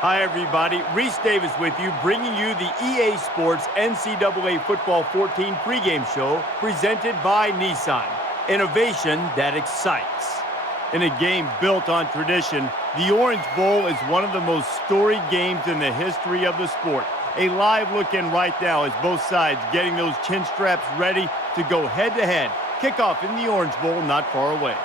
Hi, everybody. Reese Davis with you, bringing you the EA Sports NCAA Football 14 pregame show presented by Nissan. Innovation that excites. In a game built on tradition, the Orange Bowl is one of the most storied games in the history of the sport. A live look in right now as both sides getting those chin straps ready to go head-to-head. Kickoff in the Orange Bowl not far away.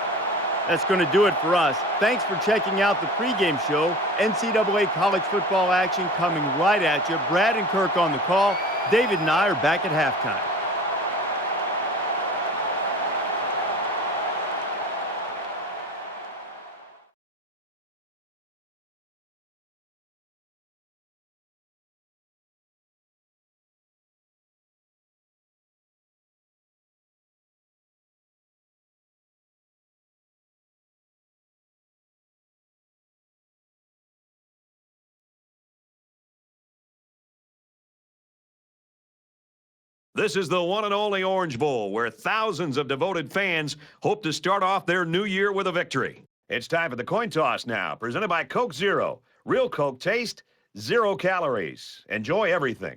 That's going to do it for us. Thanks for checking out the pregame show. NCAA college football action coming right at you. Brad and Kirk on the call. David and I are back at halftime. This is the one and only Orange Bowl, where thousands of devoted fans hope to start off their new year with a victory. It's time for the coin toss now, presented by Coke Zero. Real Coke taste, 0 calories. Enjoy everything.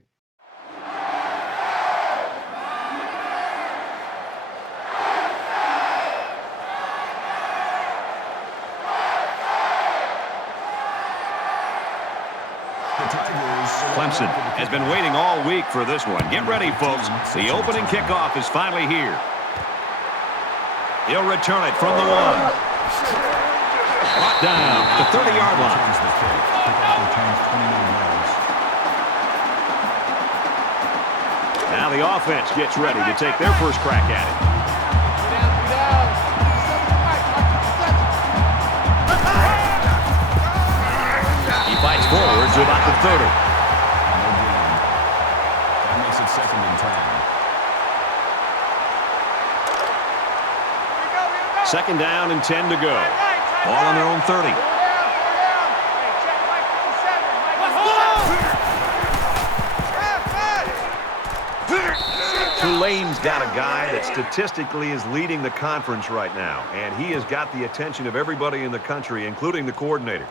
Clemson has been waiting all week for this one. Get ready, folks. The opening kickoff is finally here. He'll return it from the 1. Brought down at the 30-yard line. Now the offense gets ready to take their first crack at it. He fights forward to about the 30. Second and 10. Second down and 10 to go. Ball on their own 30. Tulane's got a guy that statistically is leading the conference right now, and he has got the attention of everybody in the country, including the coordinators.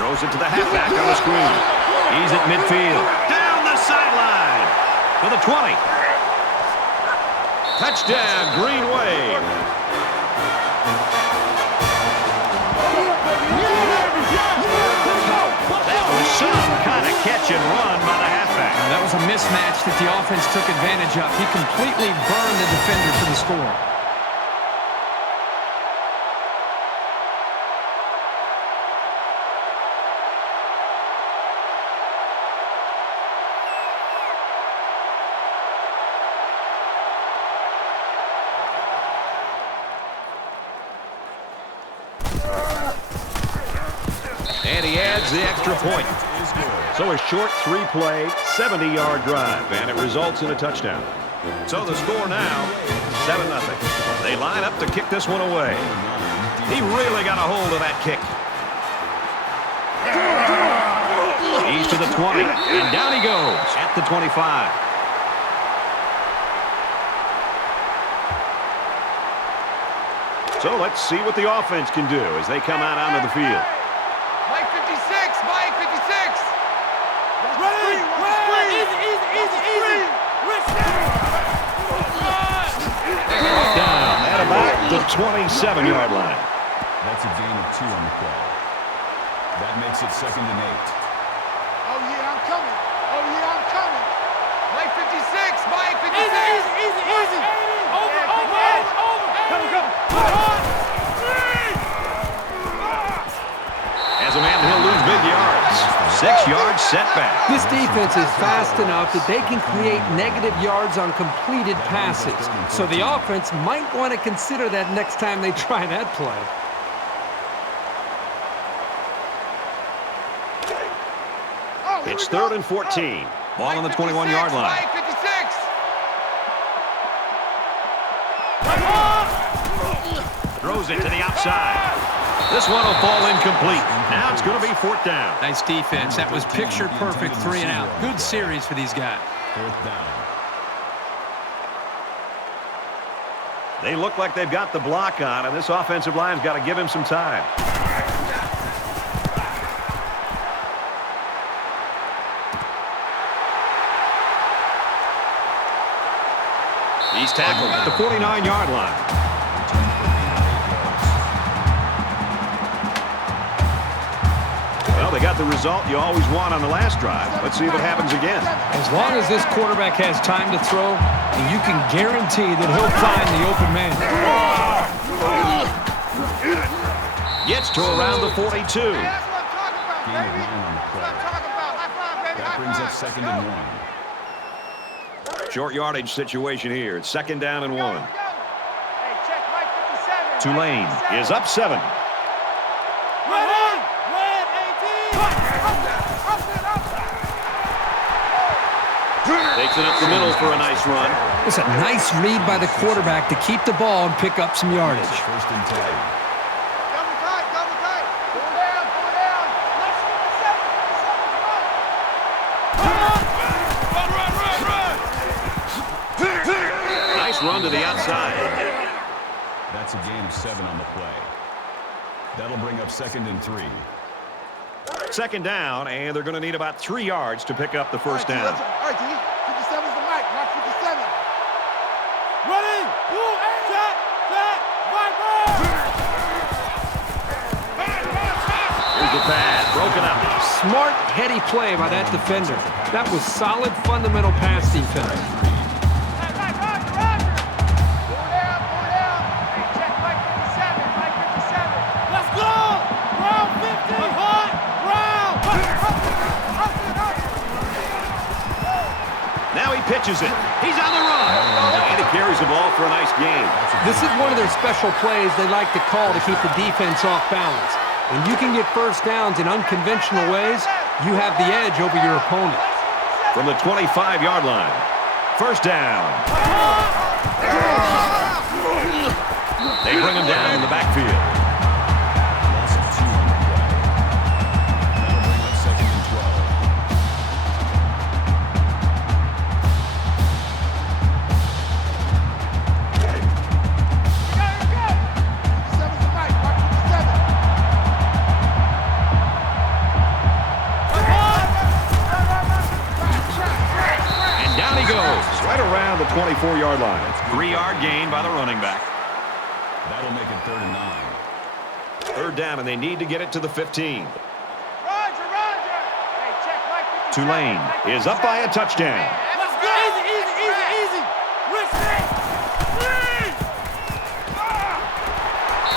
Throws it to the halfback on the screen. He's at midfield. Down the sideline to the 20. Touchdown, Green Wave. That was some kind of catch and run by the halfback. That was a mismatch that the offense took advantage of. He completely burned the defender for the score. And he adds the extra point. So a short 3-play, 70-yard drive, and it results in a touchdown. So the score now, 7-0. They line up to kick this one away. He really got a hold of that kick. He's to the 20, and down he goes at the 25. So let's see what the offense can do as they come out onto the field. Mike 56, Mike 56. Easy. Down at about the 27-yard line. That's a gain of 2 on the play. That makes it 2nd and 8. Oh, yeah, I'm coming. Mike 56, Mike 56. Easy. Over. Come. As a man, he'll lose big yards. 6-yard setback. This defense is fast enough that they can create negative yards on completed passes. So the offense might want to consider that next time they try that play. It's 3rd and 14. Ball on the 21-yard line. Mike 56. Throws it to the outside. This one will fall incomplete. Now it's going to be 4th down. Nice defense. That was picture-perfect 3 and out. Good series for these guys. 4th down. They look like they've got the block on, and this offensive line's got to give him some time. He's tackled at the 49-yard line. Well, they got the result you always want on the last drive. Let's see if it happens again. As long as this quarterback has time to throw, and you can guarantee that he'll find the open man. Gets to around the 42. That's what I'm talking about, Gain of baby. 9 on the That's play. what I'm talking about. High five, baby. That High brings five. up 2nd and 1. Short yardage situation here. It's 2nd down and 1. Hey, check Mike 57. Tulane is up 7. Takes it up the middle for a nice run. It's a nice read by the quarterback to keep the ball and pick up some yardage. 1st and 10. Double tight, double tight. Pull down, pull down. Let's run. Nice run to the outside. That's a gain of 7 on the play. That'll bring up 2nd and 3. 2nd down, and they're going to need about 3 yards to pick up the first down. All right, D. 57's the mic. Mark 57. Running. Check. Viper. Here's the pass, broken up. Smart, heady play by that defender. That was solid, fundamental pass defense. Roger. Pull down. Hey, check Mike 57. Mike 57. Let's go. Round 50. Hot. Round. Now he pitches it. He's on the run. And he carries the ball for a nice gain. This is one of their special plays they like to call to keep the defense off balance. When you can get first downs in unconventional ways, you have the edge over your opponent. From the 25-yard line. First down. They bring him down in the backfield. Loss of 2 on the play. That'll bring up 2nd and 12. And down he goes, right around the 24-yard line. 3-yard gain by the running back. That'll make it 3rd and 9. 3rd down, and they need to get it to the 15. Roger. Hey, check Mike 57. Tulane is up by a touchdown. Let's go. Easy. Respect.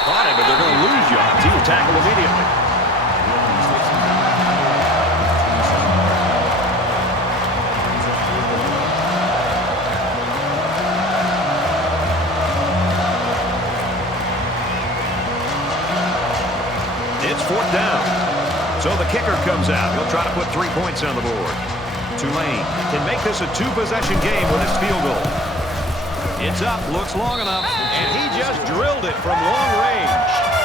Caught him, but they're going to lose yards. He will tackle immediately. It's 4th down. So the kicker comes out. He'll try to put 3 points on the board. Tulane can make this a 2-possession game with his field goal. It's up, looks long enough, and he just drilled it from long range.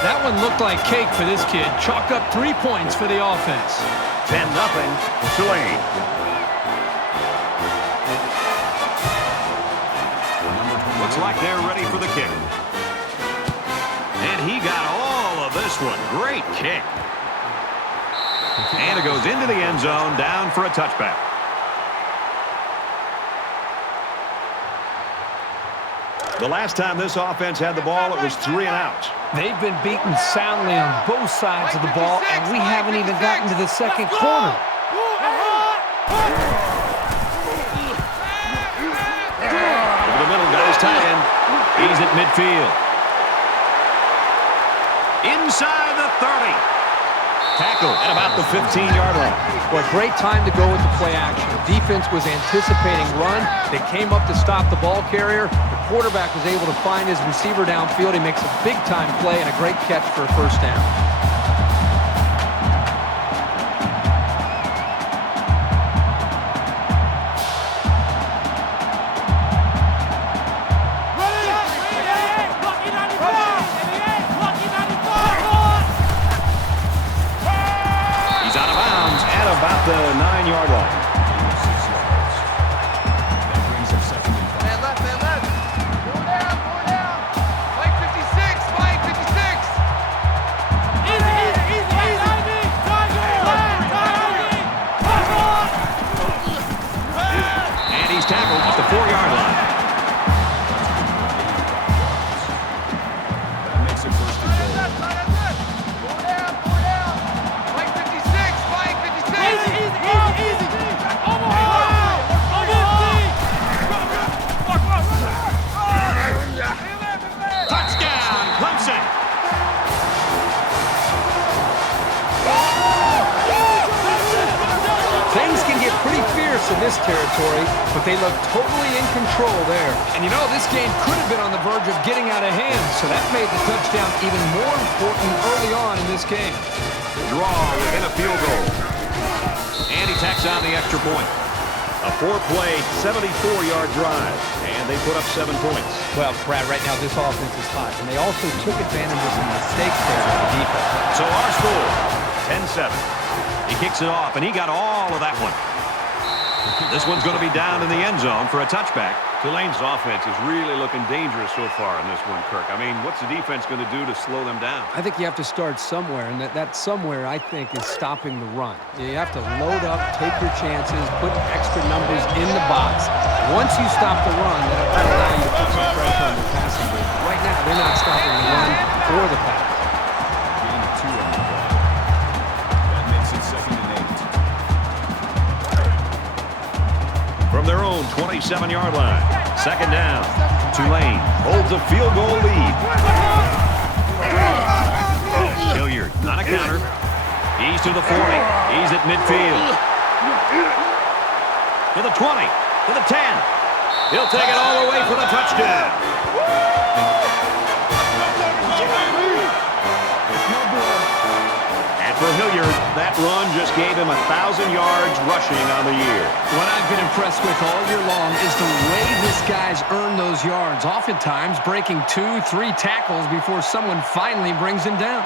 That one looked like cake for this kid. Chalk up 3 points for the offense. 10-0, Tulane. Looks like they're ready for the kick. And he got all of this one. Great kick. And it goes into the end zone, down for a touchback. The last time this offense had the ball, it was 3 and out. They've been beaten soundly on both sides of the ball, and we haven't even gotten to the second quarter. Over the middle, got his tight end. He's at midfield. Inside the 30. Tackle at about the 15-yard line. What a great time to go with the play action. The defense was anticipating run. They came up to stop the ball carrier. The quarterback was able to find his receiver downfield. He makes a big-time play and a great catch for a first down. 10-yard line. Gain of 6 yards. That brings up second and 5. Man left. Four down. Mike 56, Mike 56. Easy. And he's tackled at the 4-yard line. That makes it first and goal. Four down. Mike 56, Mike 56. Easy. Touchdown, Clemson. Things can get pretty fierce in this territory, but they look totally in control there. And you know, this game could have been on the verge of getting out of hand, so that made the touchdown even more important early on in this game. Draw within a field goal. And he tacks on the extra point. A 4-play, 74-yard drive, and they put up 7 points. Well, Brad, right now this offense is hot, and they also took advantage of some mistakes there on the defense. So our score, 10-7. He kicks it off, and he got all of that one. This one's going to be down in the end zone for a touchback. Tulane's offense is really looking dangerous so far in this one, Kirk. I mean, what's the defense going to do to slow them down? I think you have to start somewhere, and that somewhere, I think, is stopping the run. You have to load up, take your chances, put extra numbers in the box. Once you stop the run, that'll allow you to put some pressure on the passing game. Right now, they're not stopping the run or the pass. Gain of 2 on the play. That makes it second and 8. From their own 27-yard line, second down. Tulane holds a field goal lead. Hilliard on a counter. He's to the 40. He's at midfield. To the 20. To the 10. He'll take it all the way for the touchdown. And for Hilliard, that run just gave him 1,000 yards rushing on the year. What I've been impressed with all year long is the way this guy's earned those yards, oftentimes breaking 2-3 tackles before someone finally brings him down.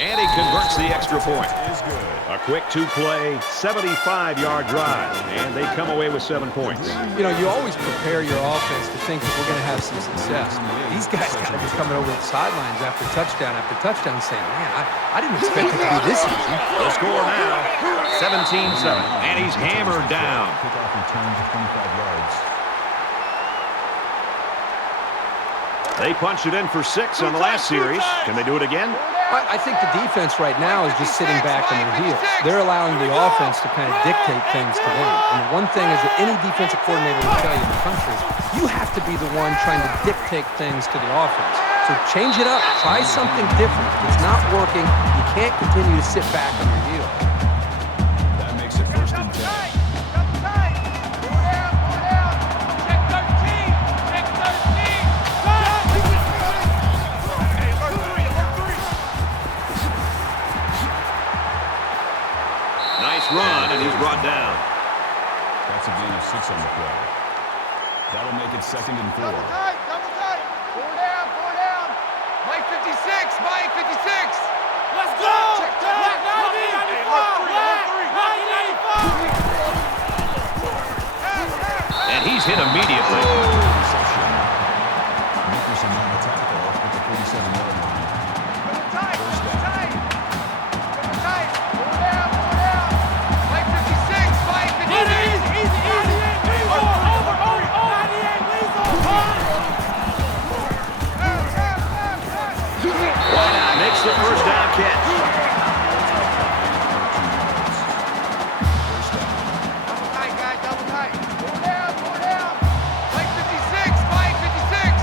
And he converts the extra point. Is good. A quick 2-play, 75-yard drive, and they come away with 7 points. You know, you always prepare your offense to think that we're going to have some success. These guys got to be coming over the sidelines after touchdown saying, man, I didn't expect it to be this easy. The score now, 17-7, and he's hammered down. Kickoff return to 25 yards. They punched it in for 6 on the last series. Can they do it again? I think the defense right now is just sitting back on their heels. They're allowing the offense to kind of dictate things to them. And the one thing is that any defensive coordinator will tell you in the country, you have to be the one trying to dictate things to the offense. So change it up. Try something different. If it's not working, you can't continue to sit back on your heels. That makes it first and 10. Run, and he's brought down. That's a gain of 6 on the play. That'll make it second and 4. Double tight. Four down. Mike 56, Mike 56. Let's go. Check. 95. And he's hit immediately. Reception. Nickerson on the tackle at the 37-yard line. First down. Makes the first down catch. Double tight. Four down. Mike 56, Mike 56.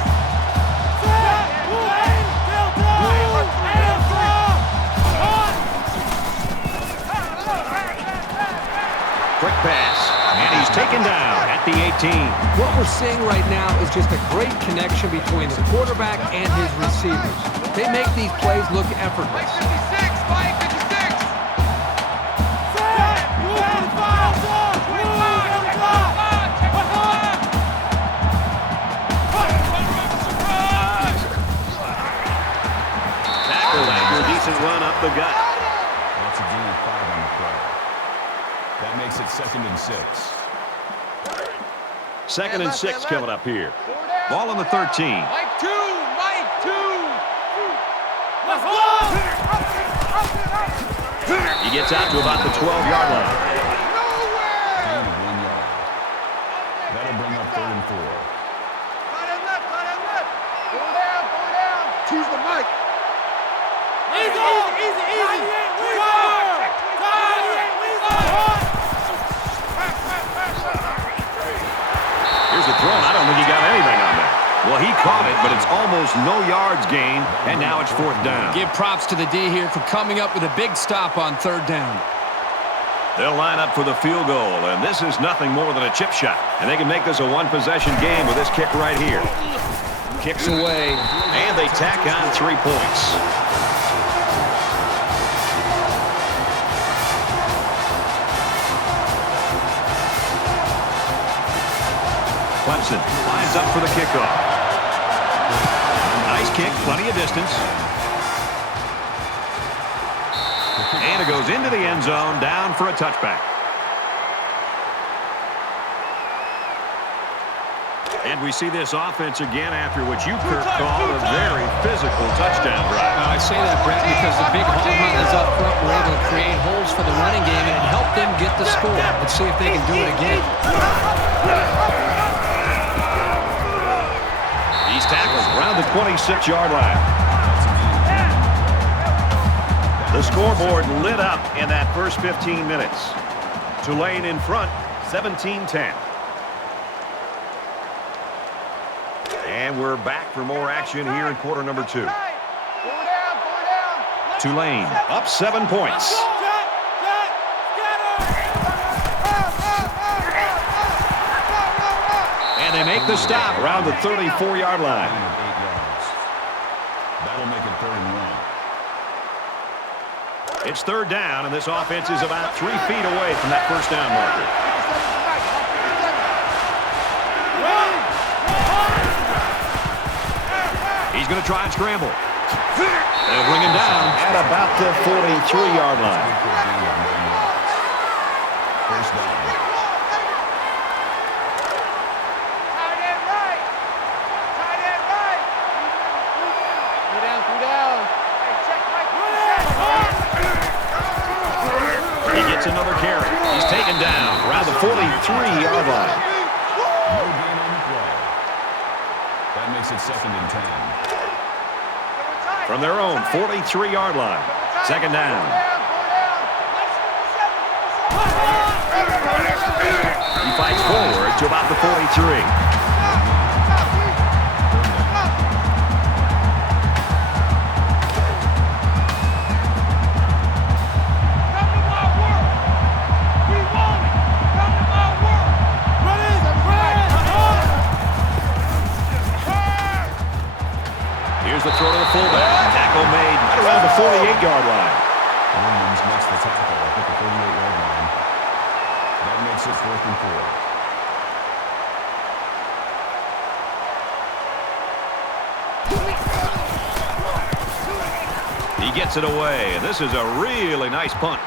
Quick pass, and he's taken down at the 18. What we're seeing right now is just a great connection between the quarterback and his receivers. They make these plays look effortless. Mike 56, Mike 56. the gut. That's a gain of 5 on the play. That makes it 2nd and 6. 2nd and 6 coming up here. Ball on the 13. Mike 2! Mike 2! Let's go! He gets out to about the 12-yard line. Gain of 1 yard. That'll bring up 3rd and 4. Choose the mic. Easy. Here's the throw, and I don't think he got anything on that. Well, he caught it, but it's almost no yards gained, and now it's 4th down. Give props to the D here for coming up with a big stop on 3rd down. They'll line up for the field goal, and this is nothing more than a chip shot. And they can make this a one-possession game with this kick right here. Kicks away. And they tack on 3 points. Clemson lines up for the kickoff. Nice kick, plenty of distance. And it goes into the end zone, down for a touchback. And we see this offense again after what you, Kirk, called a very physical touchdown drive. I say that, Brett, because the big home run is up front. We're able to create holes for the running game, and it helped them get the score. Let's see if they can do it again. He's tackled around the 26-yard line. The scoreboard lit up in that first 15 minutes. Tulane in front, 17-10. And we're back for more action here in quarter number 2. Tulane up 7 points. And they make the stop around the 34-yard line. Gain of 8 yards. That'll make it 3rd and 1. It's 3rd down, and this offense is about 3 feet away from that first down marker. He's going to try and scramble. They'll bring him down at about the 43-yard line. First down. He gets another carry. He's taken down around the 43-yard line. No gain on the play. That makes it 2nd and 10. From their own 43-yard line. 2nd down. He fights forward to about the 43. Here's the throw to the fullback. Tackle made right around the 48-yard line. Williams makes the tackle at the 38-yard line. That makes it 4th and 4. He gets it away, and this is a really nice punt.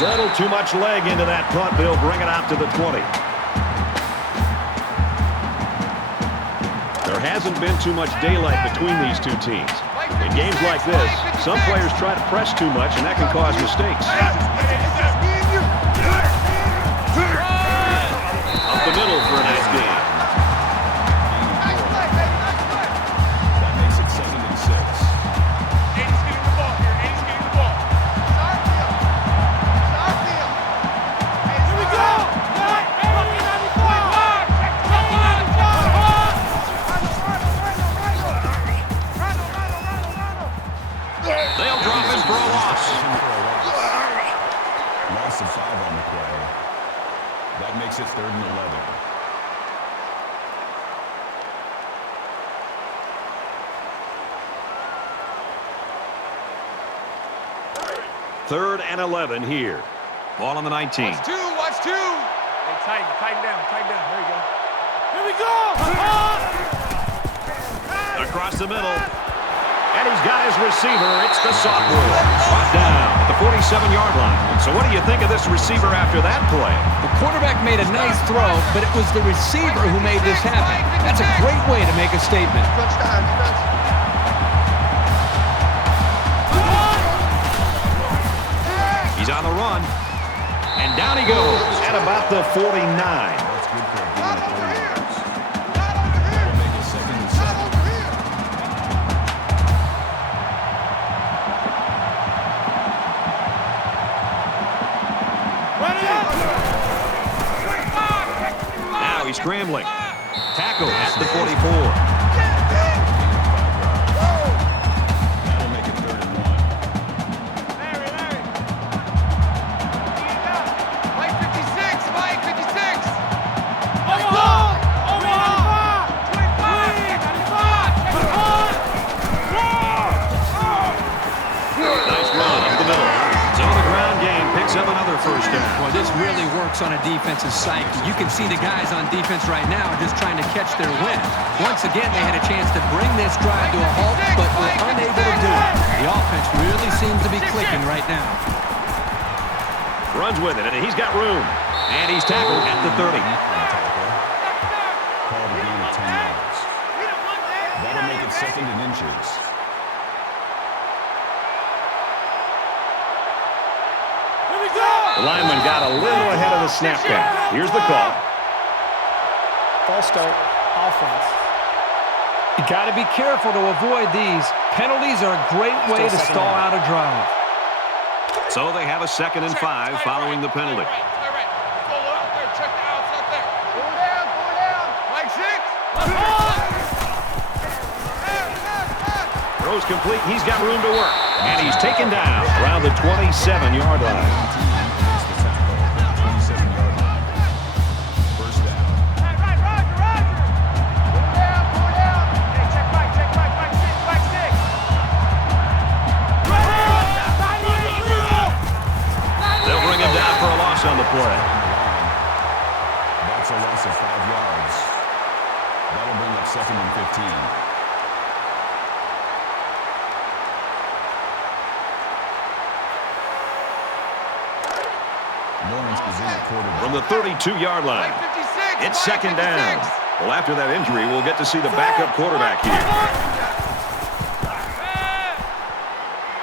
Little too much leg into that punt. They'll bring it out to the 20. There hasn't been too much daylight between these two teams. In games like this, some players try to press too much, and that can cause mistakes. Up the middle for a nice game. That makes it 2nd and 6. Aiden's getting the ball here. Aiden's getting the ball. Here we go. They'll drop him for a loss. Loss of 5 on the play. That makes it 3rd and 11. Third and 11 here. Ball on the 19. Watch 2. Hey, tighten down. There you go. Here we go. Across the middle. And he's got his receiver. It's the sophomore. Brought down at the 47-yard line. So what do you think of this receiver after that play? The quarterback made a nice throw, but it was the receiver who made this happen. That's a great way to make a statement. He's on the run. And down he goes at about the 49. That's good for a gain of 3 yards. That will make it 2nd and 7. Now he's scrambling. Tackle at the 44. That'll make it 3rd and 1. Nice run up the middle. So the ground game picks up another first down. Well, this really works on a defense's psyche. You can see the guys on defense right now just trying to catch their wind. Once again, they had a chance to bring this drive to a halt, but were unable to do it. The offense really seems to be clicking right now. Runs with it, and he's got room. And he's tackled at the 30. Called a gain of 10 yards. That'll make it 2nd and inches. The lineman got a little ahead of the snap count. Here's the call. False start, offense. You got to be careful to avoid these. Penalties are a great way to stall out a drive. So they have a 2nd and 5 following the penalty. Throws complete. He's got room to work. And he's taken down around the 27-yard line. On the play. That's a loss of 5 yards. That'll bring up 2nd and 15. Lawrence is in at quarterback. From the 32-yard line. It's 2nd down. Well, after that injury, we'll get to see the backup quarterback here.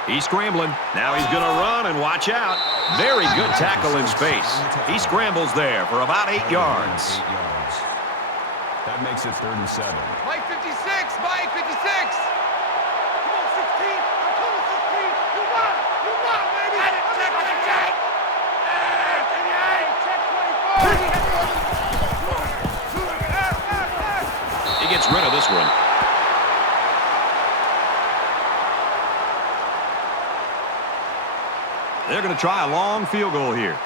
He's scrambling. Now he's going to run and watch out. Very good tackle in space. He scrambles there for about 8 yards. That makes it 3rd and 7. Mike 56, Mike 56. Come on, 16. I'm coming, 16. You won, baby. Check 28. Check 24. He gets rid of this one. They're going to try a long field goal here.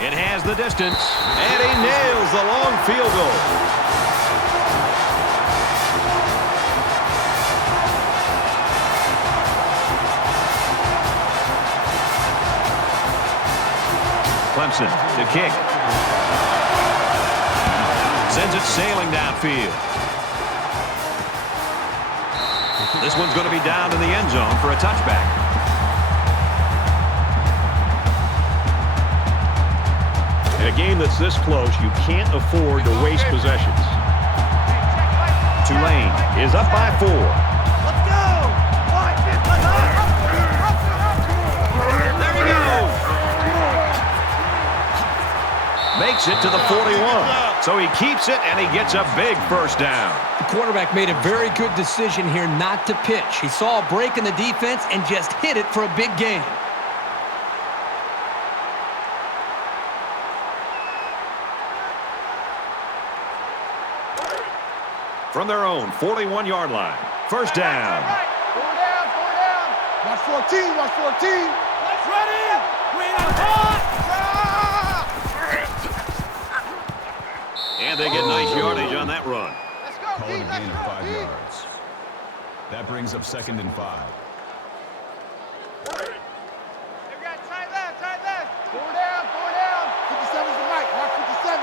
It has the distance, and he nails the long field goal. Clemson to kick. Sends it sailing downfield. This one's going to be down in the end zone for a touchback. In a game that's this close, you can't afford to waste possessions. Tulane is up by 4. Let's go. There he goes. Makes it to the 41. So he keeps it, and he gets a big first down. The quarterback made a very good decision here not to pitch. He saw a break in the defense and just hit it for a big gain. From their own 41-yard line. First down. 4 down. Watch 14, watch 14. Let's ready. Green on hot. And they get nice yardage on that run. Let's go, Call it a gain of 5 yards. That brings up 2nd and 5. Tight left. 4 down. 57's the mic. Watch 57.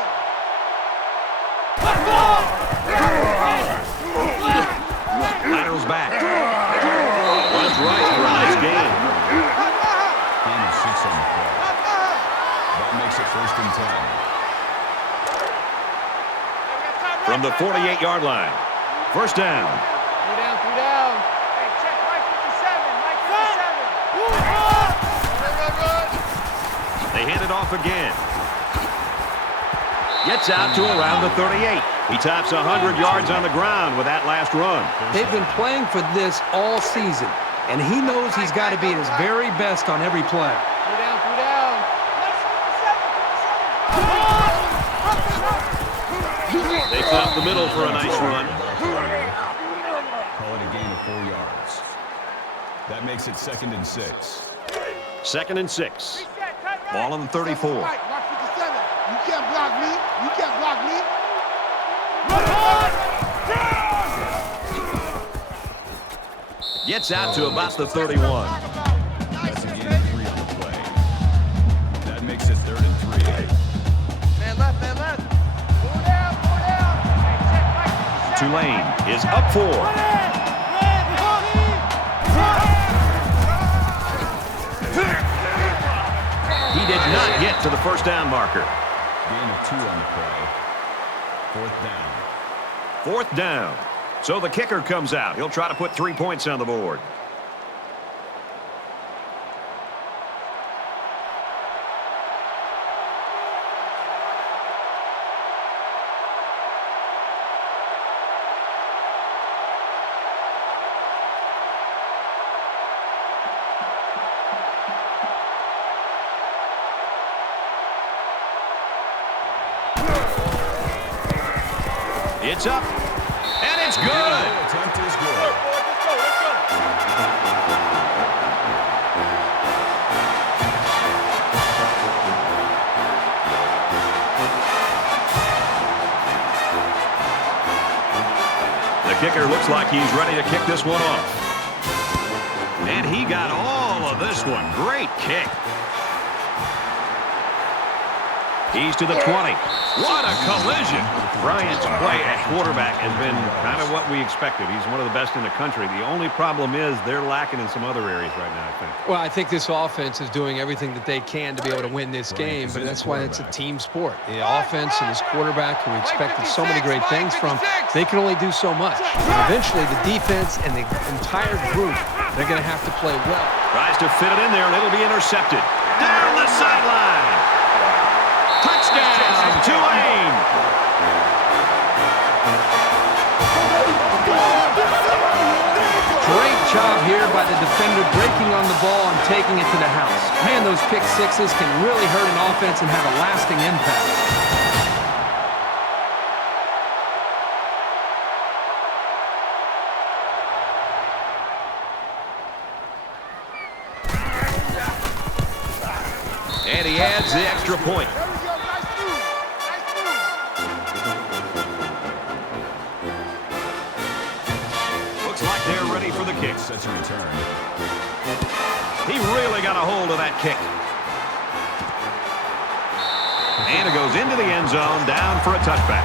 on the play. That makes it 1st and 10. From the 48-yard line. 1st down. 3 down, 3 down. Hey, check Mike 57, Mike 57. They hand it off again. Gets out to around the 38. He tops 100 yards on the ground with that last run. They've been playing for this all season, and he knows he's got to be at his very best on every play. 3 down, 3 down. They flip the middle for a nice run. Call it a gain of 4 yards. That makes it 2nd and 6. 2nd and 6. Ball on the 34. You can't block me. You can't block me. Gets out to about the 31. That's a gain of 3 on the play. That makes it 3rd and 3. Man left, man left. Pull down, pull down. Hey, check Mike 57. Tulane is up 4. He did not get to the 1st down marker. Gain of 2 on the play. 4th down. 4th down. So the kicker comes out. He'll try to put 3 points on the board. It's up, and it's good. The attempt is good. The kicker looks like he's ready to kick this one off. And he got all of this one. Great kick. He's to the 20. What a collision. Bryant's play at quarterback has been kind of what we expected. He's one of the best in the country. The only problem is they're lacking in some other areas right now, I think. Well, I think this offense is doing everything that they can to be able to win this game, but that's why it's a team sport. The offense and this quarterback, who we expected so many great things from, they can only do so much. Eventually, the defense and the entire group, they're going to have to play well. Tries to fit it in there, and it'll be intercepted. Down the sideline. Touchdown, Tulane. Great job here by the defender breaking on the ball and taking it to the house. Man, those pick sixes can really hurt an offense and have a lasting impact. And he adds the extra point. Looks like they're ready for the kick. Sets a return. He really got a hold of that kick. And it goes into the end zone, down for a touchback.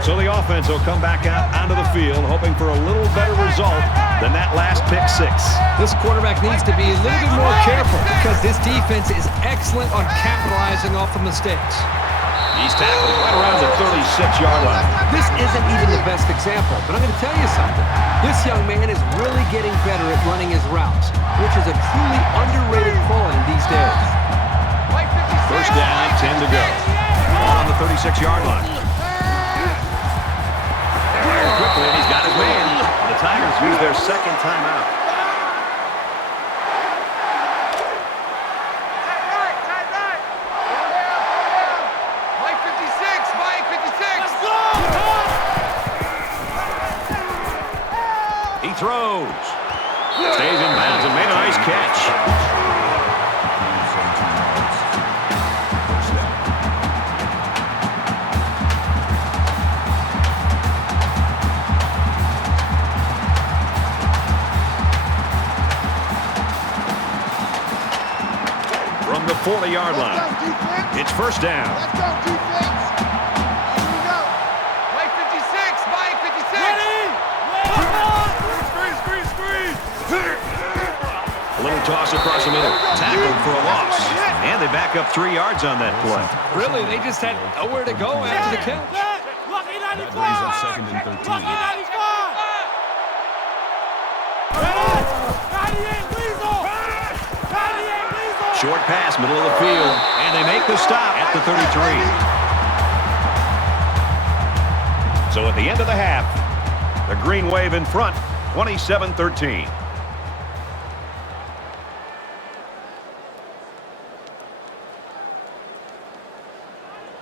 So the offense will come back out onto the field, hoping for a little better result than that last pick six. This quarterback needs to be a little bit more careful because this defense is excellent on capitalizing off of mistakes. He's tackled right around the 36-yard line. This isn't even the best example, but I'm going to tell you something. This young man is really getting better at running his routes, which is a truly underrated quality these days. 1st down, 10 to go. Ball on the 36-yard line. Very quickly, and he's got his man. The Tigers use their 2nd timeout. He throws. Stays in bounds and made a nice catch. 17 yards. 1st down. From the 40-yard line, it's 1st down. Let's go, defense. Here we go. Mike 56, Mike 56. Ready? Screen, screen, screen. the toss across the middle. Tackled for a loss. And they back up 3 yards on that play. Really, they just had nowhere to go after the catch. That brings up 2nd and 13. Short pass, middle of the field. And they make the stop at the 33. So at the end of the half, the Green Wave in front, 27-13.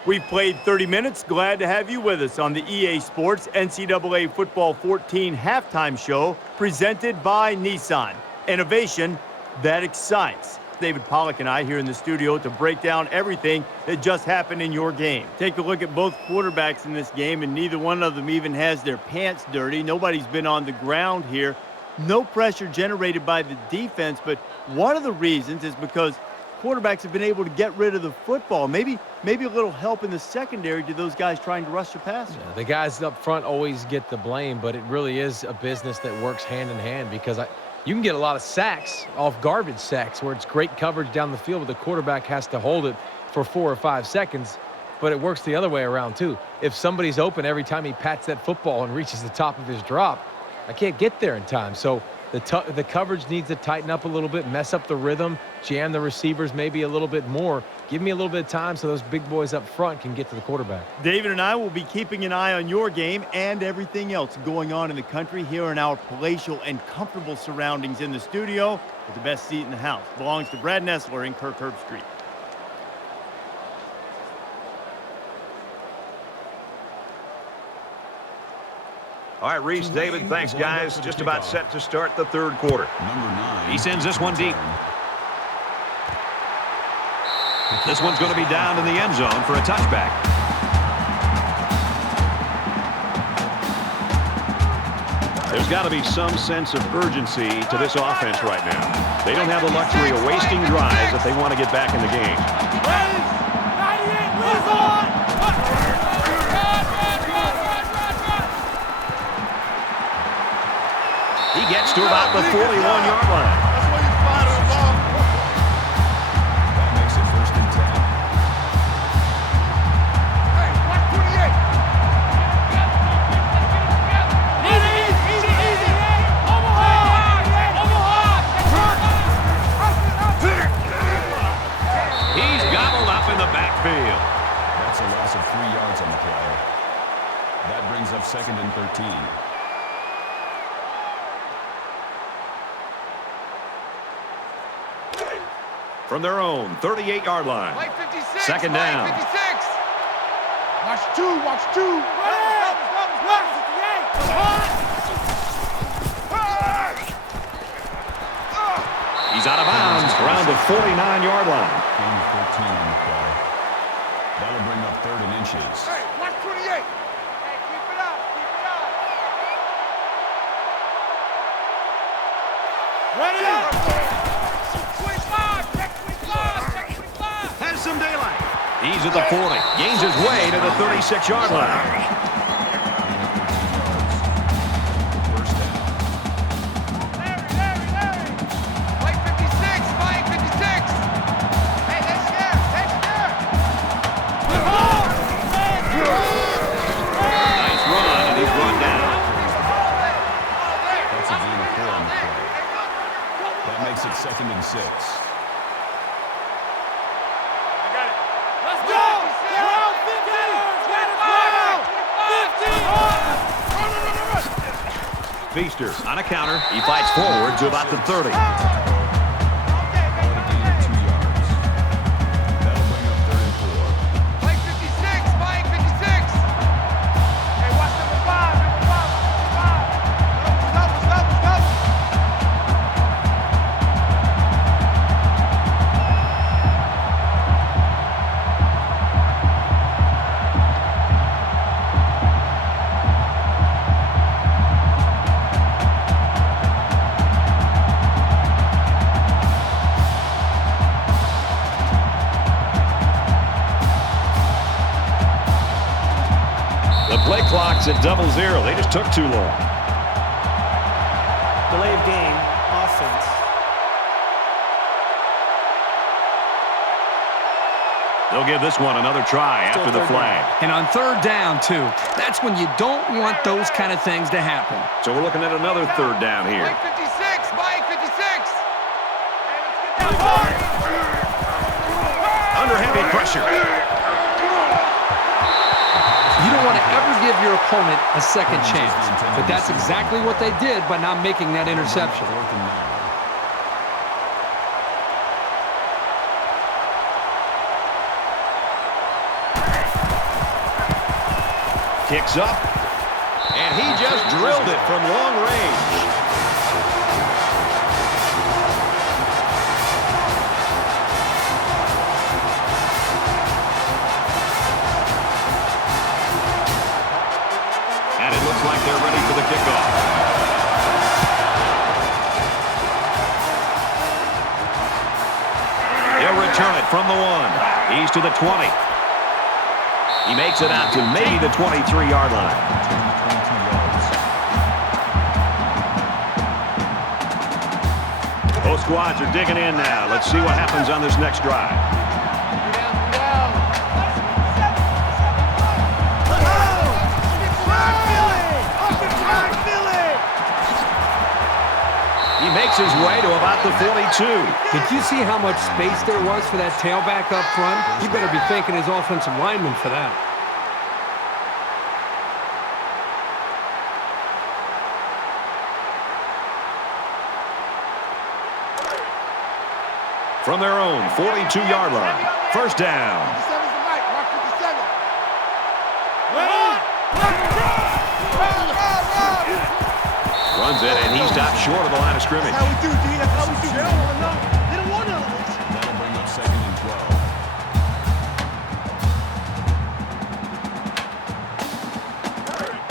We've played 30 minutes. Glad to have you with us on the EA Sports NCAA Football 14 halftime show presented by Nissan. Innovation that excites. David Pollack and I here in the studio to break down everything that just happened in your game. Take a look at both quarterbacks in this game, and neither one of them even has their pants dirty. Nobody's been on the ground here. No pressure generated by the defense, but one of the reasons is because quarterbacks have been able to get rid of the football. Maybe a little help in the secondary to those guys trying to rush the passer. Yeah, the guys up front always get the blame, but it really is a business that works hand in hand because you can get a lot of sacks off garbage sacks where it's great coverage down the field, but the quarterback has to hold it for 4 or 5 seconds. But it works the other way around, too. If somebody's open every time he pats that football and reaches the top of his drop, I can't get there in time. So the coverage needs to tighten up a little bit, mess up the rhythm, jam the receivers maybe a little bit more. Give me a little bit of time so those big boys up front can get to the quarterback. David and I will be keeping an eye on your game and everything else going on in the country here in our palatial and comfortable surroundings in the studio with the best seat in the house. Belongs to Brad Nessler in Kirkherb Street. All right, Reese, David, thanks, guys. Just about set to start the 3rd quarter. Number 9. He sends this one deep. This one's going to be down in the end zone for a touchback. There's got to be some sense of urgency to this offense right now. They don't have the luxury of wasting drives if they want to get back in the game. He gets to about the 41-yard line. That makes it 1st and 10. Hey, watch 28. Easy. He's gobbled up in the backfield. That's a loss of 3 yards on the play. That brings up 2nd and 13. From their own 38-yard line. Mike 56. 2nd down. Mike 56. Watch two. He's out of bounds around the 49-yard line. Gain 13 on the play. That'll bring up 3rd and inches. Hey, watch 28. Hey, keep it up. Ready? 25. Check 25. Has some daylight. He's at the 40. Gains his way to the 36-yard line. First down. Larry. Mike 56. Mike 56. Hey, that's there. Nice run, and he's run down. That's a gain of 4 on the play. That makes it 2nd and 6. Let's go! Round 50! Feaster on a counter. He fights forward to about the 30. Call it a gain of 2 yards. That'll bring up 3rd and 4. Mike 56! Mike 56! Hey, watch number 5! Double! The play clock's at 0-0. They just took too long. Delay of game, offense. They'll give this one another try after the flag. And on third down, too. That's when you don't want those kind of things to happen. So we're looking at another third down here. Mike 56, Mike 56. Under heavy pressure. You don't want to ever give your opponent a second chance. But that's exactly what they did by not making that interception. Kicks up, and he just drilled it from long range. And it looks like they're ready for the kickoff. He'll return it from the 1. He's to the 20. He makes it out to maybe the 23-yard line. Both squads are digging in now. Let's see what happens on this next drive. He makes his way to about the 42. Did you see how much space there was for that tailback up front? You better be thanking his offensive lineman for that. From their own 42-yard line. First down. 57's the Mike, Mark 57. Runs it, and he stopped short of the line of scrimmage. That's how we do, D. That's how we do. They don't want to know. They don't want none of this. That'll bring up 2nd and 12. Right.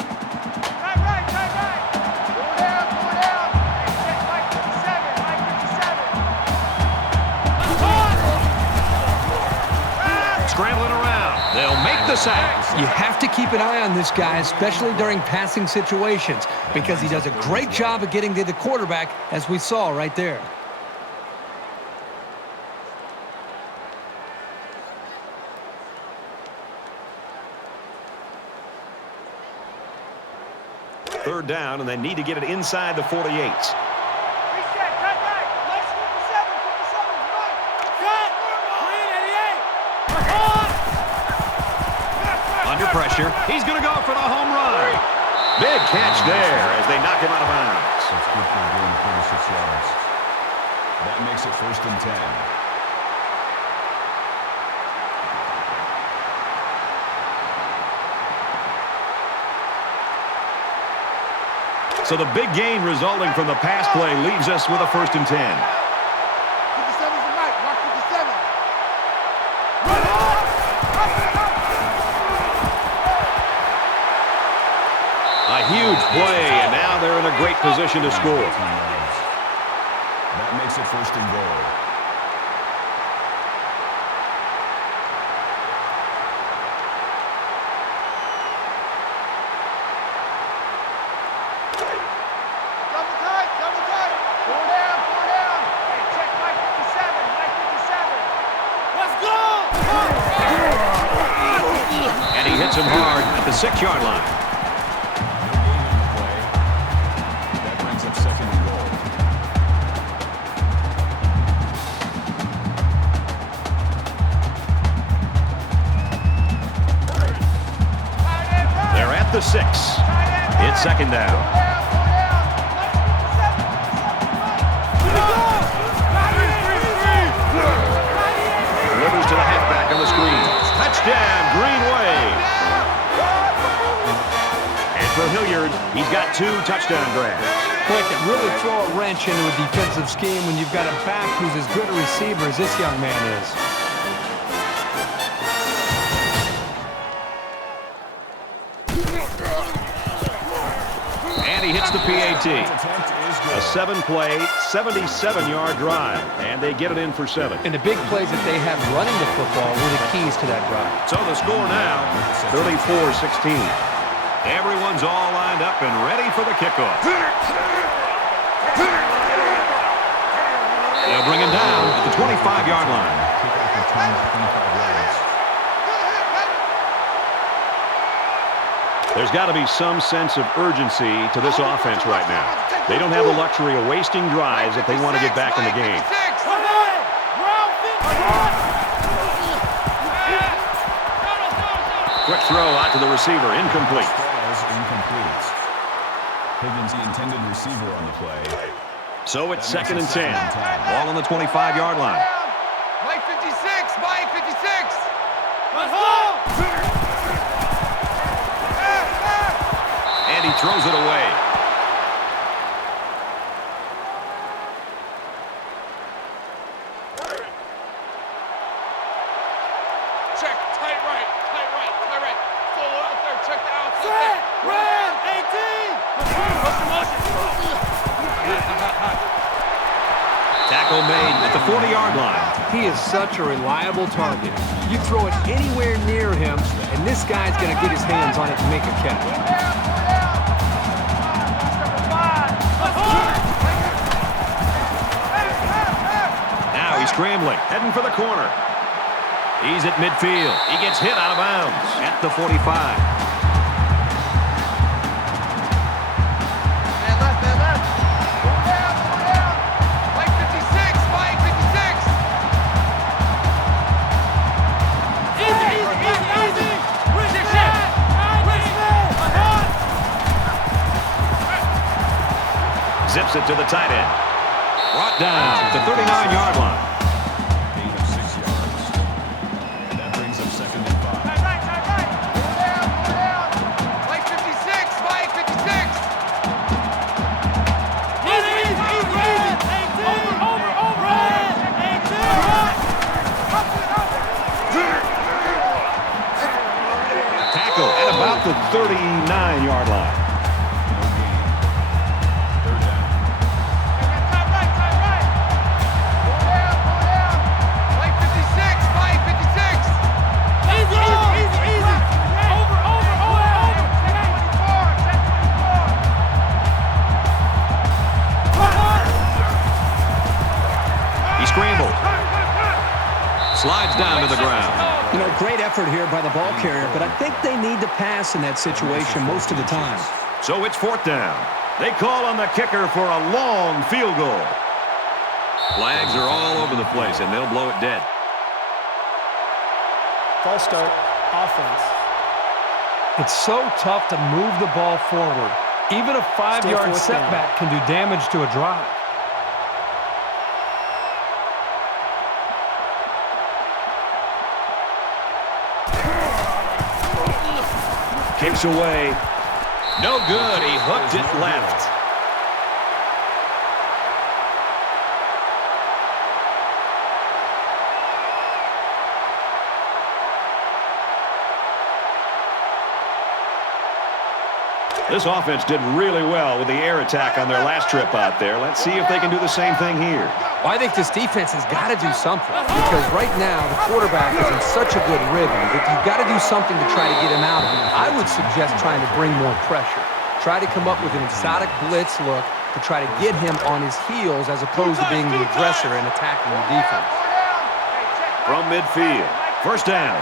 Go down. Hey, check Mike 57, Mike 57. Scrambling around. They'll make the sack. You have to keep an eye on this guy, especially during passing situations, because he does a great job of getting to the quarterback, as we saw right there. Third down, and they need to get it inside the 48. Reset, cut back. Let's 57's Mike. Cut. 388. Under pressure. He's going to go for the home run. Big catch there as they knock him out of bounds. That's good for a gain of 36 yards. That makes it 1st and 10. So the big gain resulting from the pass play leaves us with a 1st and 10. 57's the Mike, Mark 57. A huge play, and now they're in a great position to score. That makes it 1st and goal. Double tight. Four down. Hey, check Mike 57, Mike 57. Let's go! And he hits him hard at the 6-yard line. That brings up 2nd and goal. They're at the 6. It's 2nd down. Delivers to the halfback on the screen. Touchdown, Green Wave. And for Hilliard, he's got 2 touchdown grabs. Boy, it can really throw a wrench into a defensive scheme when you've got a back who's as good a receiver as this young man is. And he hits the PAT. A 7-play, 77-yard drive, and they get it in for 7. And the big plays that they had running the football were the keys to that drive. So the score now, 34-16. Everyone's all lined up and ready for the kickoff. They'll bring him down at the 25-yard line. Kickoff return 25 yards. There's got to be some sense of urgency to this offense right now. They don't have the luxury of wasting drives if they want to get back in the game. Quick throw out to the receiver, incomplete. Falls incomplete. Higgins, the intended receiver on the play. So it's 2nd and 10. Ball on the 25-yard line. Mike 56, Mike 56. Let's go! And he throws it away. Check, tight right, tight right, tight right. Solo out there, check the outside. Set! Red! 18! Tackle made at the 40-yard line. He is such a reliable target. You throw it anywhere near him, and this guy's going to get his hands on it and make a catch. Now he's scrambling, heading for the corner. He's at midfield. He gets hit out of bounds at the 45. Mike 56, Mike 56. Easy! Zips it to the tight end. Brought down at the 39-yard line. Gain of 6 yards. That brings up 2nd and 5. Mike 56, Mike 56. Tackle at about the 39-yard line. Mike 56, Mike 56. He scrambled. Slides down to the ground. You know, great effort here by the ball carrier, but I think they need to pass in that situation most of the time. So it's 4th down. They call on the kicker for a long field goal. Flags are all over the place, and they'll blow it dead. False start, offense. It's so tough to move the ball forward. Even a 5-yard setback can do damage to a drive. Kicks away. No good. He hooked it left. This offense did really well with the air attack on their last trip out there. Let's see if they can do the same thing here. Well, I think this defense has got to do something because right now the quarterback is in such a good rhythm that you've got to do something to try to get him out of it. I would suggest trying to bring more pressure. Try to come up with an exotic blitz look to try to get him on his heels as opposed to being the aggressor and attacking the defense. From midfield, 1st down.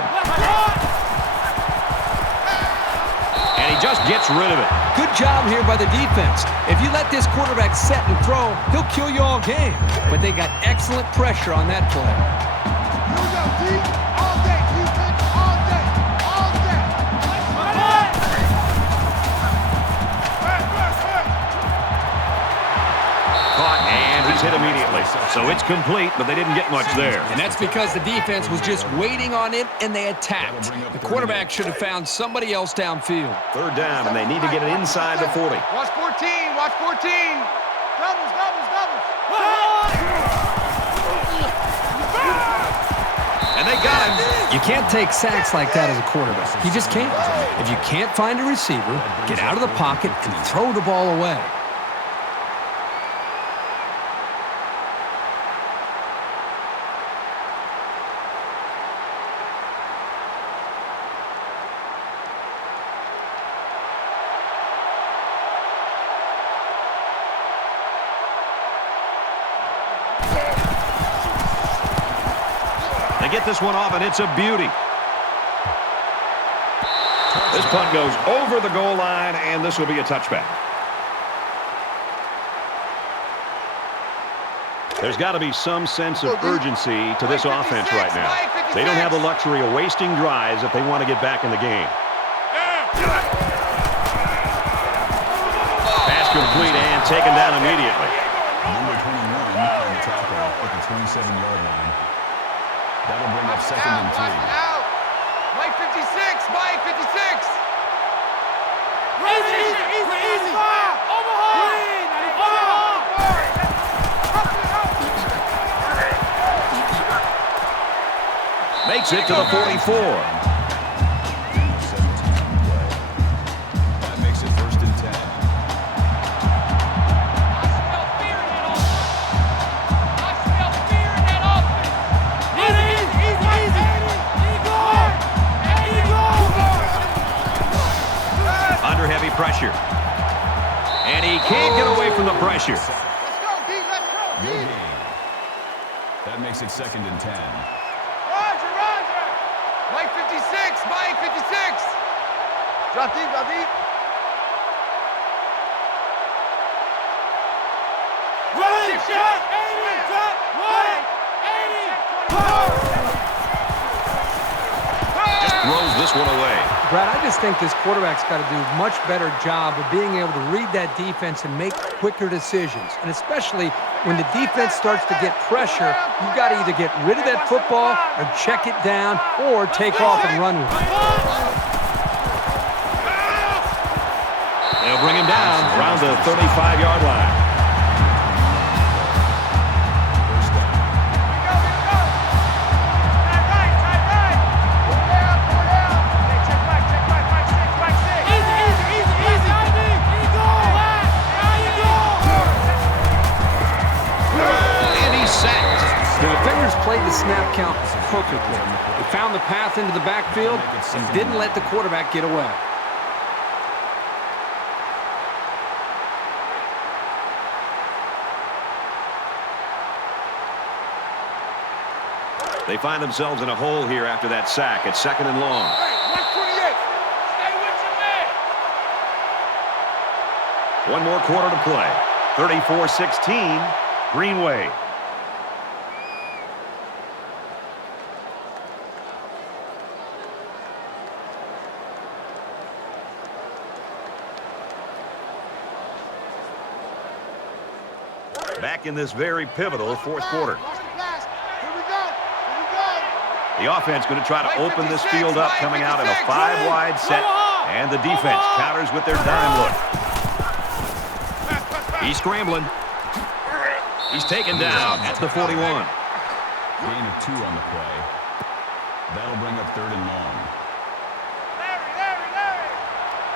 And he just gets rid of it. Good job here by the defense. If you let this quarterback set and throw, he'll kill you all game. But they got excellent pressure on that play. All day, defense, all day, all day. Caught, and he's hit immediately. So it's complete, but they didn't get much there. And that's because the defense was just waiting on it, and they attacked. The quarterback should have found somebody else downfield. 3rd down, and they need to get it inside the 40. Watch 14, watch 14. Doubles. And they got him. You can't take sacks like that as a quarterback. You just can't. If you can't find a receiver, get out of the pocket and throw the ball away. They get this one off, and it's a beauty. This punt goes over the goal line, and this will be a touchback. There's got to be some sense of urgency to this offense right now. They don't have the luxury of wasting drives if they want to get back in the game. Pass complete and taken down immediately. Number 21 on the tackle at the 27-yard line. That'll bring up 2nd and 3. Mike 56, Mike 56. Easy. Makes it to the 44. That makes it 1st and 10. Under heavy pressure. And he can't get away from the pressure. Let's go, D. Let's go, D. No gain. That makes it 2nd and 10. Roger. Mike 56, Mike 56. Drop deep. Running shot, 80, drop, 80, Just throws this one away. Brad, I just think this quarterback's got to do a much better job of being able to read that defense and make quicker decisions. And especially when the defense starts to get pressure, you've got to either get rid of that football or check it down or take off and run with it. They'll bring him down around the 35-yard line. Played the snap count perfectly. They found the path into the backfield and didn't let the quarterback get away. They find themselves in a hole here after that sack. It's 2nd and long. One more quarter to play. 34-16, Greenway. Back in this very pivotal 4th quarter. The offense going to try to open this field up, coming out in a 5-wide set, and the defense counters with their dime look. He's scrambling. He's taken down at the 41. Gain of 2 on the play. That'll bring up 3rd and long.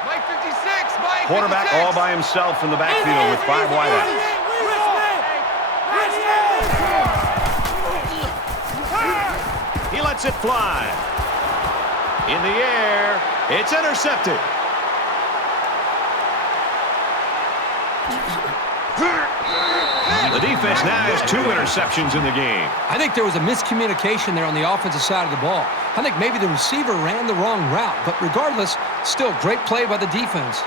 Mike 56, Mike 56. Quarterback all by himself in the backfield with 5 wideouts. He lets it fly. In the air, it's intercepted. The defense now has 2 interceptions in the game. I think there was a miscommunication there on the offensive side of the ball. I think maybe the receiver ran the wrong route, but regardless, still great play by the defense.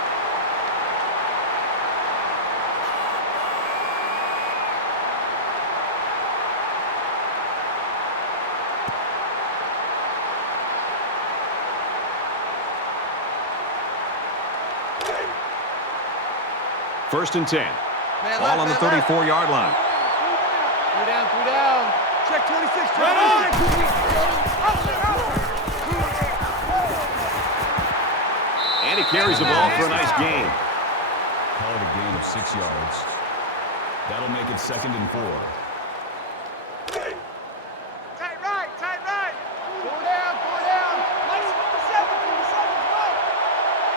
First and 10. Ball on the 34-yard line. 3 down. Check 26. And he carries the ball for a nice gain. Call it a gain of 6 yards. That'll make it 2nd and 4. Tight right. 4 down. Mike 47, go.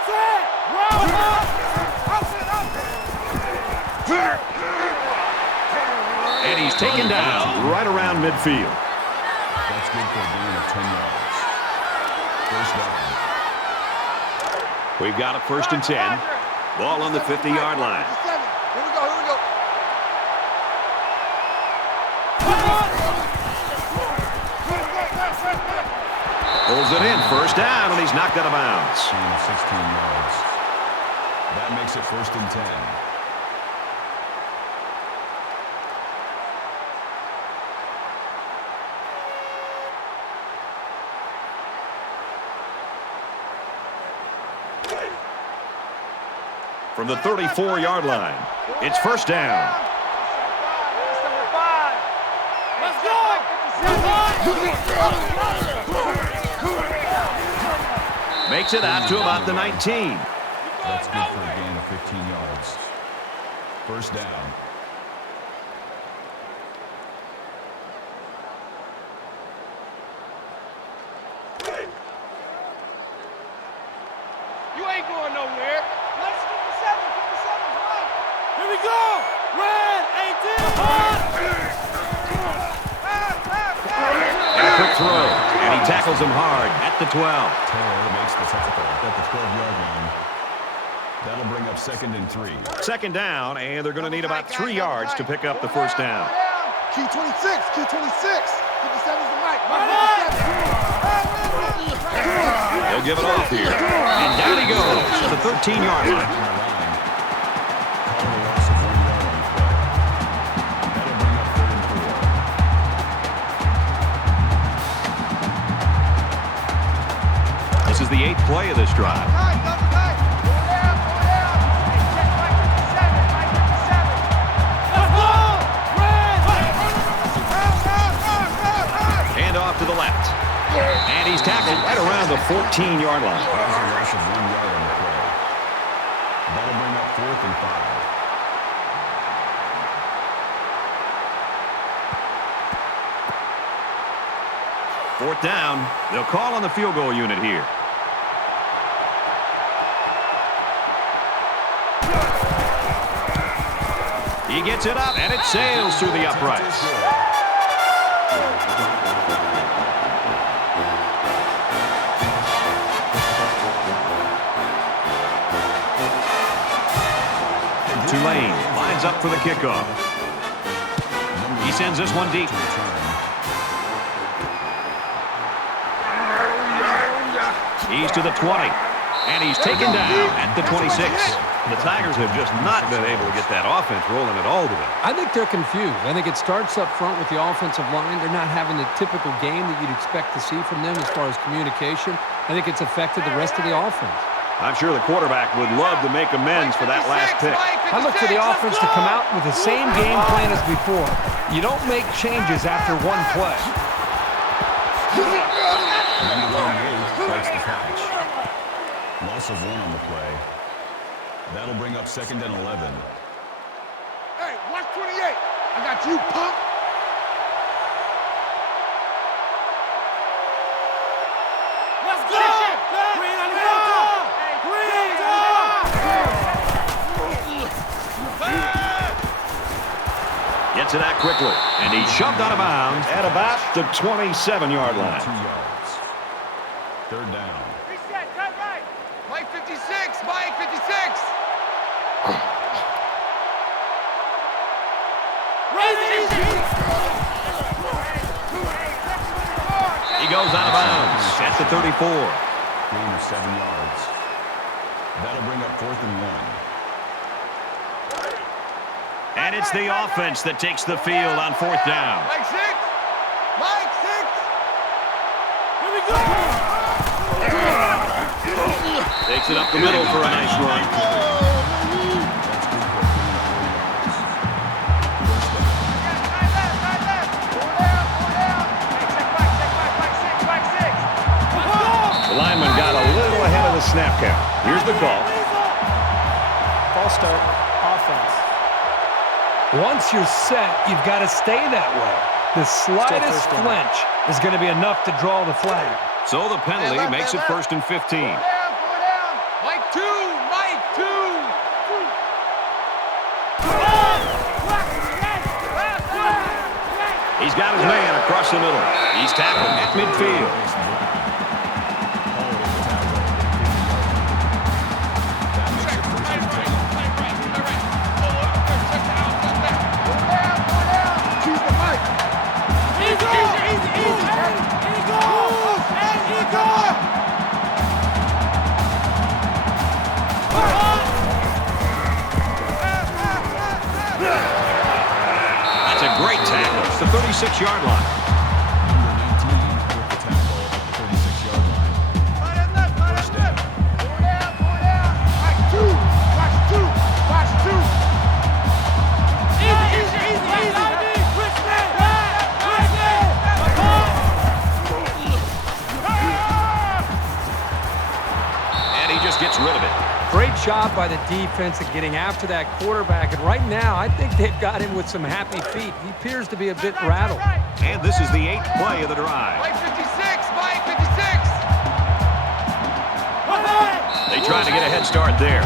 Set. And he's taken down right around midfield. That's good for a gain of 10 yards. First down. We've got a 1st and 10. Ball on the 50-yard line. Here we go. Pulls Drills it in. First down, and he's knocked out of bounds. 16 yards. That makes it 1st and 10. From the 34-yard line, it's first down. Let's go! Makes it out to about the 19. That's good for a gain of 15 yards. First down. You ain't going nowhere. Let's 57, 57, come on. Here we go! Red, 18, hot! And a quick throw, and he tackles him hard at the 12. Taylor makes the tackle at the 12-yard line. That'll bring up 2nd and 3. Second down, and they're going to need about 3 yards to pick up the first down. Q26, Q26. 57's the mic. They'll give it off here. And down he goes to the 13-yard line. Call a loss of 1 yard on the play. That'll bring up 3rd and 4. This is the 8th play of this drive. Hand off to the left. And he's tackled right around the 14-yard line. That was a loss of 1 yard on the play. That'll bring up 4th and 5. Fourth down. They'll call on the field goal unit here. He gets it up, and it sails through the uprights. Tulane lines up for the kickoff. He sends this one deep. He's to the 20, and he's taken down at the 26. The Tigers have just not been able to get that offense rolling at all today. I think they're confused. I think it starts up front with the offensive line. They're not having the typical game that you'd expect to see from them as far as communication. I think it's affected the rest of the offense. I'm sure the quarterback would love to make amends for that last pick. I look for the offense to come out with the same game plan as before. You don't make changes after one play. Number 28 breaks the catch. Loss of 1 on the play. That'll bring up 2nd and 11. Hey, watch 28. I got you, punk. Let's go! Green on the motor! Green! Gets it out quickly, and he's shoved out of bounds at about the 27-yard line. 2 yards. 3rd down. Reset, cut right. Mike 56, Mike 56. He goes out of bounds at the 34. Gain of 7 yards. That'll bring up 4th and 1. And it's the offense that takes the field on 4th down. Mike 6. Mike 6. Takes it up the middle for a nice run. The lineman got a little ahead of the snap count. Here's the call. False start, offense. Once you're set, you've got to stay that way. The slightest flinch is going to be enough to draw the flag. So the penalty makes it 1st and 15. Four down. Mike 2. Mike 2. He's got his man across the middle. He's tackled at midfield. Choose the mic. Easy, easy, easy. Here he goes. the 36-yard line. Number 19 with the tackle at the 36-yard line. First down. Watch two. Watch two. And he just gets rid of it. Great job by the defense of getting after that quarterback. And right now, I think they've got him with some happy feet. He appears to be a bit rattled. And this is the 8th play of the drive. Mike 56, Mike 56. They try to get a head start there.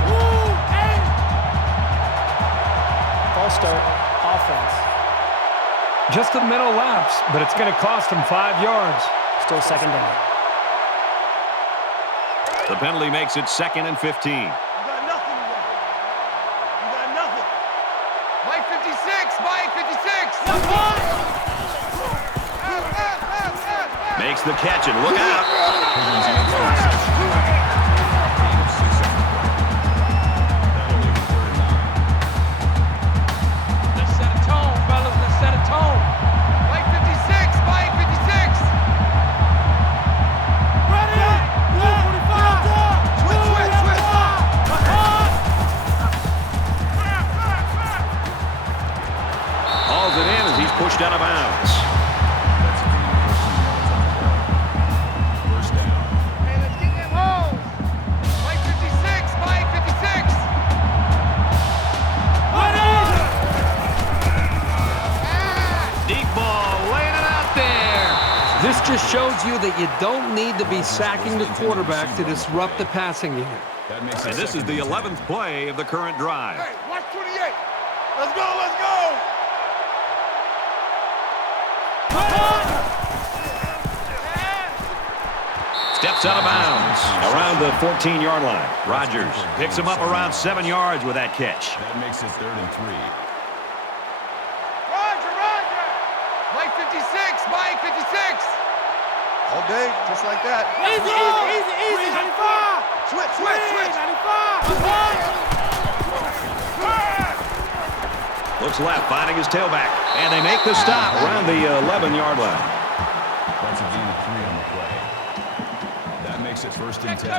False start. Offense. Just a mental lapse, but it's going to cost him 5 yards. Still second down. The penalty makes it 2nd and 15. You got nothing today. You got nothing. Mike 56, Mike 56. Makes the catch and look out. Higgins makes the reception. Gain of 6 on the play. That'll leave it 3rd and 9. Let's set a tone, fellas. Let's set a tone. Mike 56, Mike 56. Hauls it in as he's pushed out of bounds. That's a gain of 14 yards on the play. First down. Hey, let's get them holes. Mike 56, Mike 56. Deep ball, laying it out there. This just shows you that you don't need to be sacking the quarterback to disrupt the passing game. That makes it And this is 2nd the and 10. 11th play of the current drive. Hey, watch 28. Let's go, let's go. Steps out of bounds around the 14-yard line. Rodgers picks him up around 7 yards with that catch. That makes it 3rd and 3. Roger. Mike 56, Mike 56. All day, just like that. Easy. 95. Switch. 95. Looks left, finding his tailback. And they make the stop around the 11-yard line. That's a gain of 3 on the play. That makes it 1st and 10.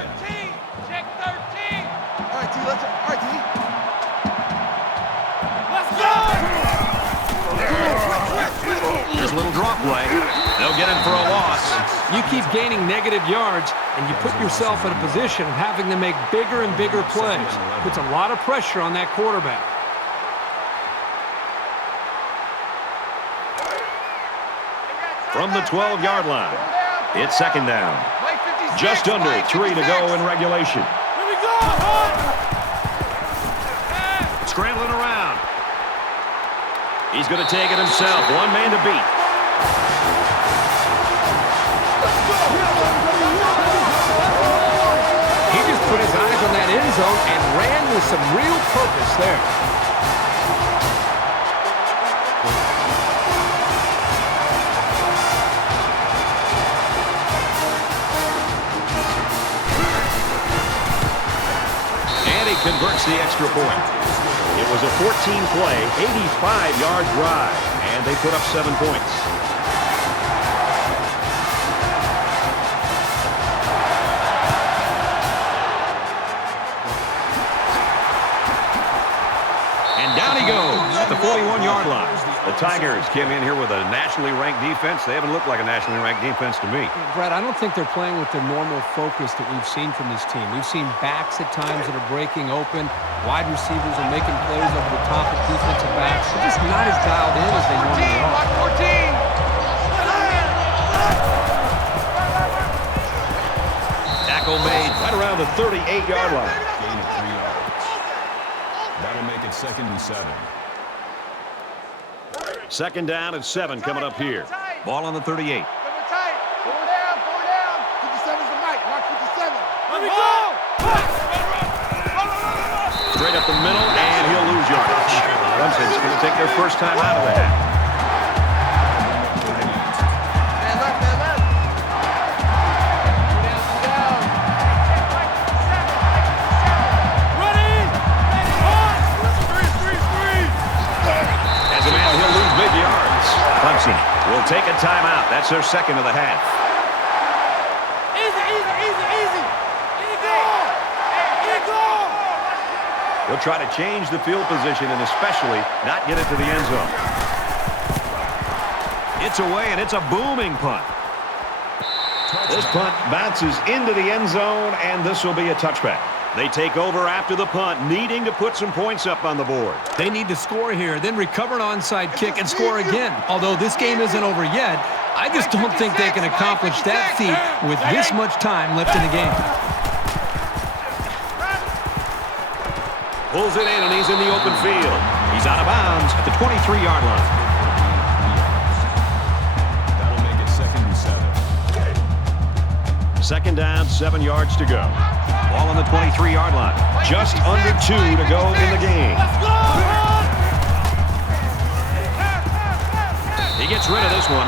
Check 13. All right, T, let's go. This little drop play. They'll get him for a loss. You keep gaining negative yards, and you put yourself in a position of having to make bigger and bigger plays. Puts a lot of pressure on that quarterback. From the 12-yard line, it's 2nd down. Mike 56, Just under Mike 3 to 56. go in regulation. Here we go. Scrambling around. He's going to take it himself. One man to beat. He just put his eyes on that end zone and ran with some real purpose there. And he converts the extra point. It was a 14-play, 85-yard drive, and they put up 7 points. And down he goes at the 41-yard line. The Tigers came in here with a nationally ranked defense. They haven't looked like a nationally ranked defense to me. Brad, I don't think they're playing with the normal focus that we've seen from this team. We've seen backs at times that are breaking open. Wide receivers are making plays over the top of defensive backs. They're just not as dialed in as they normally are. Watch 14. Tackle made right around the 38-yard line. Gain of 3 yards. That'll make it 2nd and 7. 2nd down and 7 coming up here. Ball on the 38. Cover tight. Four down. 57's the Mike. Watch 57. Here we go. Straight up the middle, and he'll lose yardage. Clemson's going to take their first time out of that. Man left. Ready. As a man, he'll lose big yards. Clemson will take a timeout. That's their second of the half. Easy, easy, easy, easy. Easy goal. They'll try to change the field position and especially not get it to the end zone. It's away, and it's a booming punt. This punt bounces into the end zone, and this will be a touchback. They take over after the punt, needing to put some points up on the board. They need to score here, then recover an onside kick and score again. Although this game isn't over yet, I just don't think they can accomplish that feat with this much time left in the game. Pulls it in, and he's in the open field. He's out of bounds at the 23-yard line. That'll make it 2nd and 7. Second down, 7 yards to go. Ball on the 23-yard line. Just under 2 to go in the game. He gets rid of this one.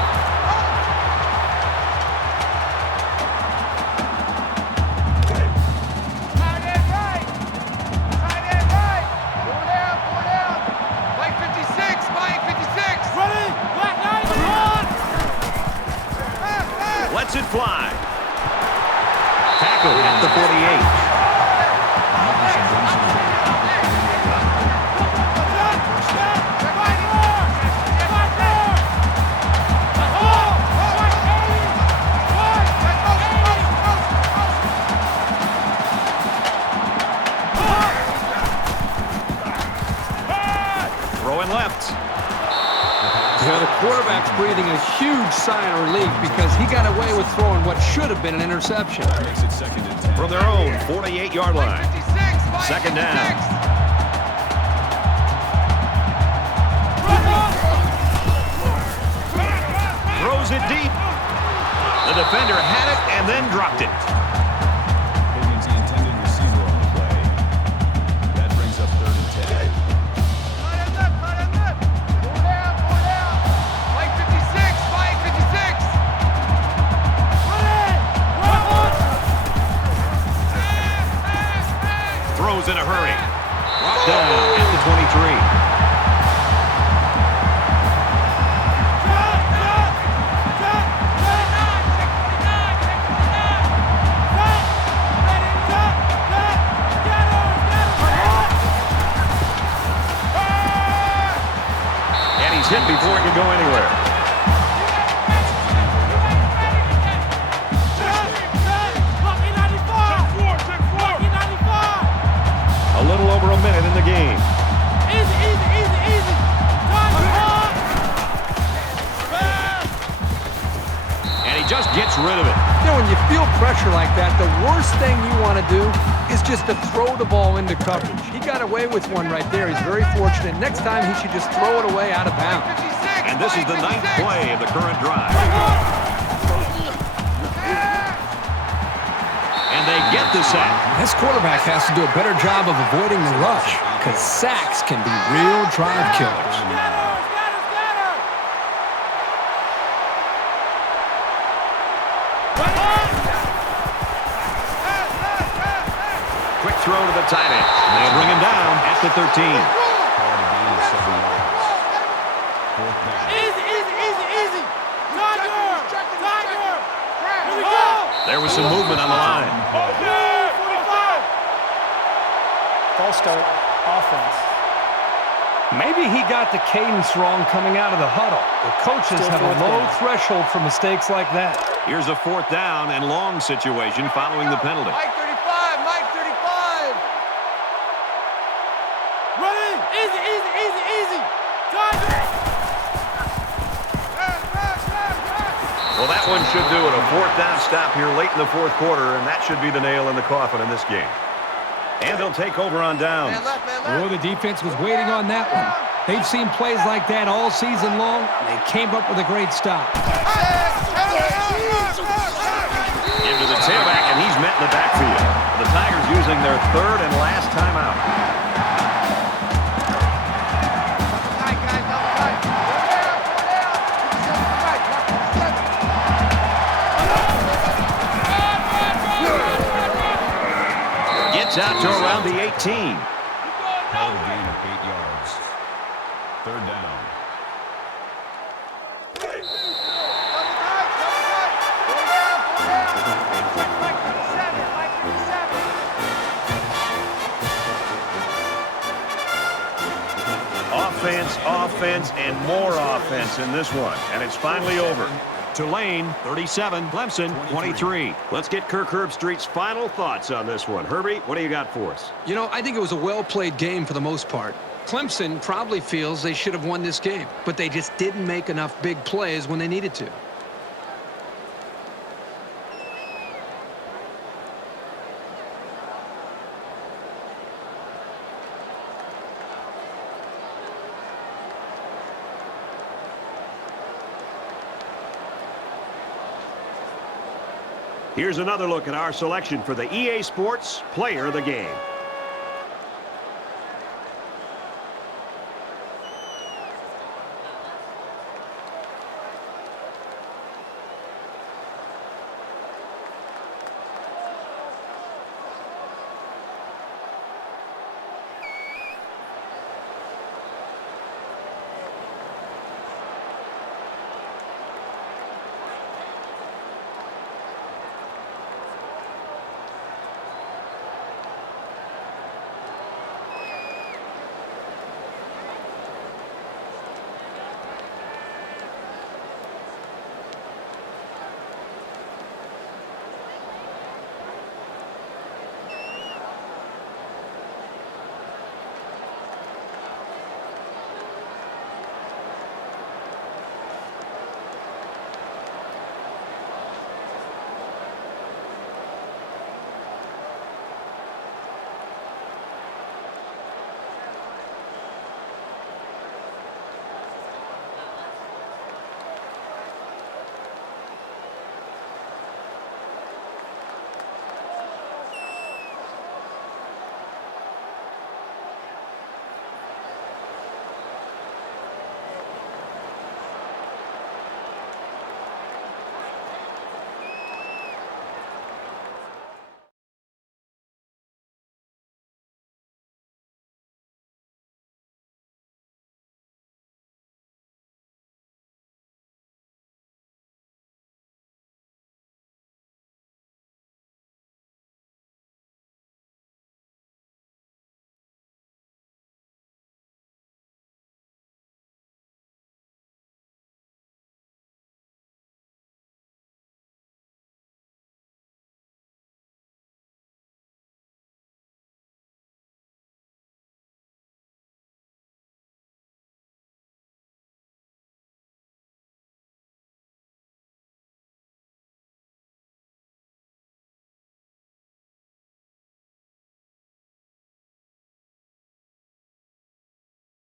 Lets it fly. Tackle at the 48. Throwing left. Yeah, the quarterback's breathing a huge sigh of relief because he got away with throwing what should have been an interception. Makes it 2nd and 10. From their own 48-yard line. Second down. Throws it deep. The defender had it and then dropped it. Higgins, the intended receiver on the play. That brings up 3rd and 10. Throws in a hurry. Brought down at the 23. And he's hit before he could go anywhere. A little over a minute in the game. Easy, easy, easy, easy. And he just gets rid of it. You know, when you feel pressure like that, the worst thing you want to do is just to throw the ball into coverage. He got away with one right there. He's very fortunate. Next time, he should just throw it away out of bounds. And this is the 9th play of the current drive. And they get the sack. This quarterback has to do a better job of avoiding the rush because sacks can be real drive killers. Quick throw to the tight end. And they'll bring him down at the 13. Call it a gain of 7 yards. 4th down. Easy, easy, easy, easy. Tiger! Tiger! Here we go! There was some movement on the line. 45! False start. Offense. Maybe he got the cadence wrong coming out of the huddle. The coaches Still have a 4th low down. threshold for mistakes like that. Here's a 4th down and long situation following the penalty. Mike 35, Mike 35. Ready? Easy, easy, easy, easy. Tiger! Well, that one should do it. A 4th down stop here late in the 4th quarter, and that should be the nail in the coffin in this game. And they'll take over on downs. Man left, man Oh, left. the defense was waiting on that one. They've seen plays like that all season long. They came up with a great stop. Into the tailback, and he's met in the backfield. The Tigers using their 3rd and last timeout. Tight, guys, double tight. Gets out to around the 18. Call it a gain of 8 yards. 3rd down. offense and more offense in this one, and it's finally over. Tulane 37, Clemson 23. Let's get Kirk Herbstreit's final thoughts on this one. Herbie, what do you got for us? You know, I think it was a well-played game for the most part. Clemson probably feels they should have won this game, but they just didn't make enough big plays when they needed to. Here's another look at our selection for the EA Sports Player of the Game.